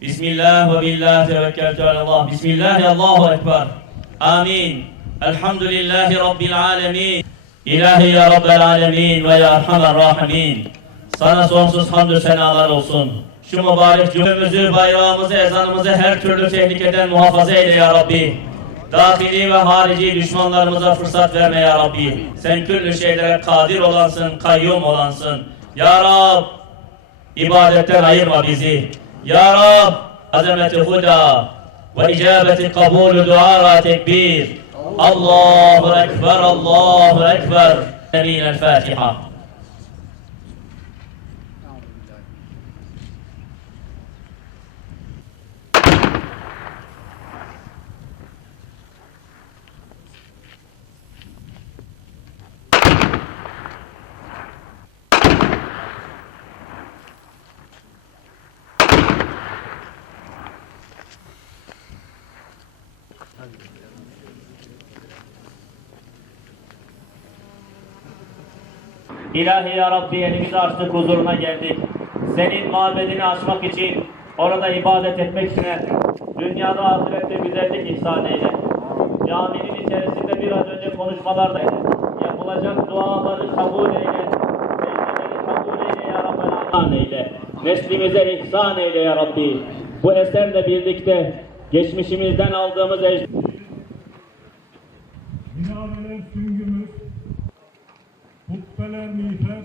Bismillah ve billah tevekkeltu alallah. Bismillah Allahu Ekber. Amin. Elhamdülillahi Rabbil alemin. İlahi ya Rabbel alemin ve ya Erhamer rahimin. Sana sonsuz hamdü senalar olsun. Şu mübarek cümlemizi, bayrağımızı, ezanımızı her türlü tehlikeden muhafaza eyle ya Rabbi. Dahili ve harici düşmanlarımıza fırsat verme ya Rabbi. Sen küllü şeylere kadir olansın, kayyum olansın. Ya Rab, ibadetten ayırma bizi. Ya Rab, azameti huda ve icabeti kabulü duara tekbir. Allahu Ekber, Allahu Ekber. Emin İlahi ya Rabbi elimizi açtık huzuruna geldik. Senin mabedini açmak için, orada ibadet etmek için dünyada ahirette güzellik ihsan eyle. Caminin içerisinde biraz önce konuşmalar da yapılacak duaları kabul eyle. Secdeleri kabul eyle ya Rabbi. eyle. Neslimize ihsan eyle ya Rabbi. Bu eserle birlikte geçmişimizden aldığımız ecd Minareler süngümüz, kubbeler miğfer,